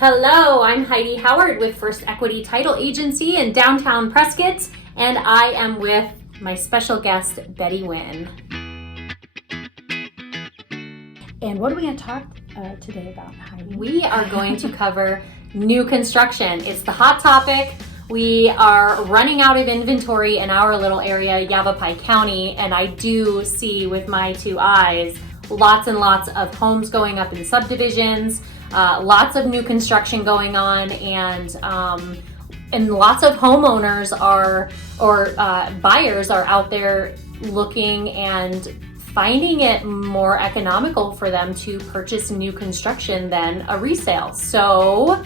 Hello, I'm Heidi Howard with First Equity Title Agency in downtown Prescott, and I am with my special guest, Betty Winn. And what are we going to talk today about, Heidi? We are going to cover new construction. It's the hot topic. We are running out of inventory in our little area, Yavapai County, and I do see with my two eyes lots and lots of homes going up in subdivisions, lots of new construction going on, and lots of homeowners buyers are out there looking and finding it more economical for them to purchase new construction than a resale. So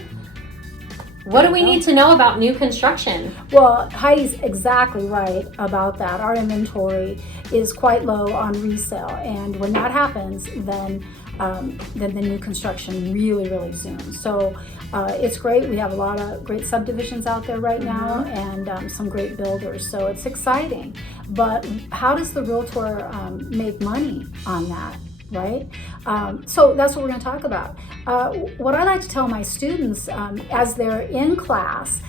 what do we need to know about new construction? Well, Heidi's exactly right about that. Our inventory is quite low on resale, and when that happens, then the new construction really zooms. So it's great. We have a lot of great subdivisions out there right now, and some great builders. So it's exciting. But how does the realtor make money on that? Right? So that's what we're going to talk about. What I like to tell my students as they're in class,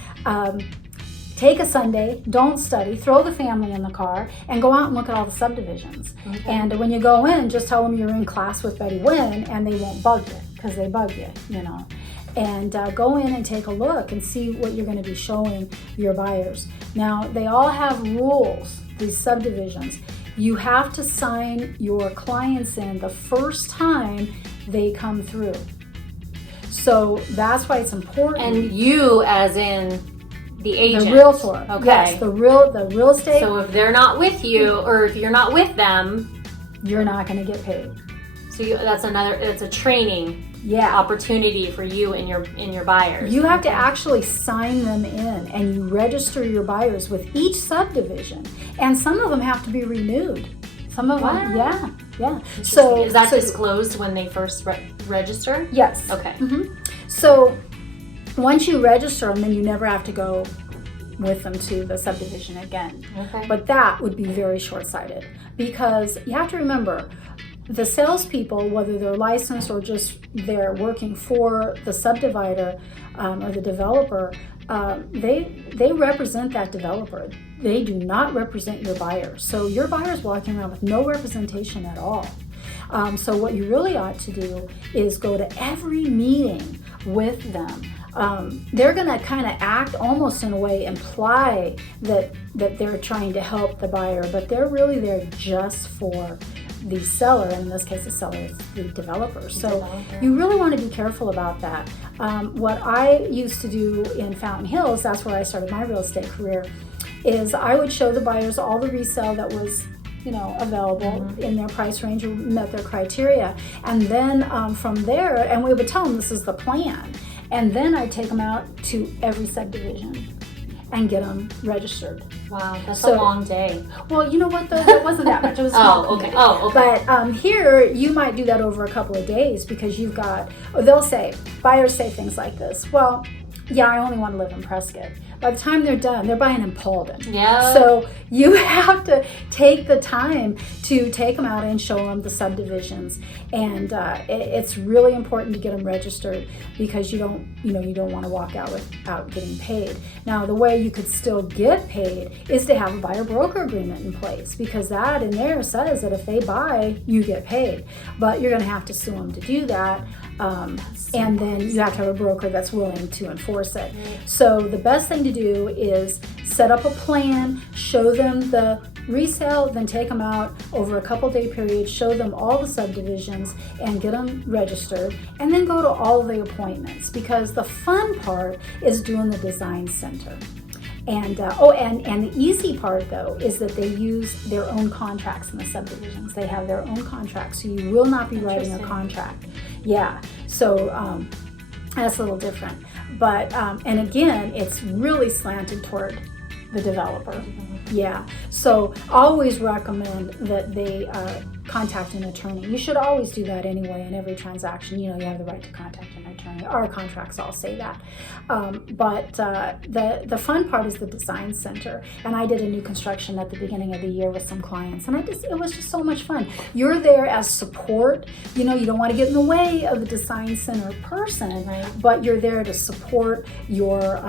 take a Sunday, don't study, throw the family in the car, and go out and look at all the subdivisions. Okay. And when you go in, just tell them you're in class with Betty Winn, and they won't bug you, because they bug you, And go in and take a look and see what you're going to be showing your buyers. Now, they all have rules, these subdivisions. You have to sign your clients in the first time they come through. So that's why it's important. And you, as in the agent. The realtor. Okay. Yes, the real estate. So if they're not with you, or if you're not with them, you're not going to get paid. So it's a training opportunity for you and your buyers. You have to actually sign them in, and you register your buyers with each subdivision, and some of them have to be renewed. Some of them, yeah. So is that disclosed when they first register? Yes. Okay. Mm-hmm. So once you register them, then you never have to go with them to the subdivision again. Okay. But that would be very short-sighted, because you have to remember, the salespeople, whether they're licensed or just they're working for the subdivider or the developer, they represent that developer. They do not represent your buyer. So your buyer's walking around with no representation at all. So what you really ought to do is go to every meeting with them. They're going to kind of act almost in a way, imply that they're trying to help the buyer, but they're really there just for the seller, and in this case the seller is the developer. So you really want to be careful about that. What I used to do in Fountain Hills, that's where I started my real estate career, is I would show the buyers all the resale that was available in their price range or met their criteria, and then from there, and we would tell them this is the plan, and then I'd take them out to every subdivision and get them registered. Wow, that's a long day. Well, you know what though? That wasn't that much. It was small. Okay. Oh, okay. But here, you might do that over a couple of days, because you've got, buyers say things like this. Well, yeah, I only want to live in Prescott. By the time they're done, they're buying in Paulden. Yeah. So you have to take the time to take them out and show them the subdivisions, and it's really important to get them registered, because you don't want to walk out without getting paid. Now, the way you could still get paid is to have a buyer broker agreement in place, because that in there says that if they buy, you get paid. But you're going to have to sue them to do that. And then you have to have a broker that's willing to enforce it. So the best thing to do is set up a plan, show them the resale, then take them out over a couple-day period, show them all the subdivisions and get them registered, and then go to all of the appointments, because the fun part is doing the design center. And and the easy part though is that they use their own contracts in the subdivisions. They have their own contracts, so you will not be writing a contract. Yeah, so that's a little different. But and again, it's really slanted toward the developer. Yeah, so always recommend that they contact an attorney. You should always do that anyway in every transaction. You have the right to contact an attorney. attorney. Our contracts all say that. But the fun part is the design center. And I did a new construction at the beginning of the year with some clients, and it was just so much fun. You're there as support. You know, you don't want to get in the way of the design center person, Right. but you're there to support your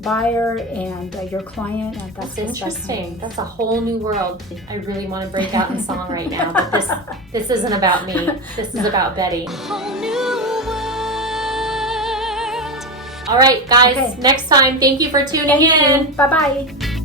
buyer and your client. And That's just interesting. That's a whole new world. I really want to break out in song right now, but this isn't about me. This is about Betty. All right, guys, Okay. next time, thank you for tuning in. Bye-bye.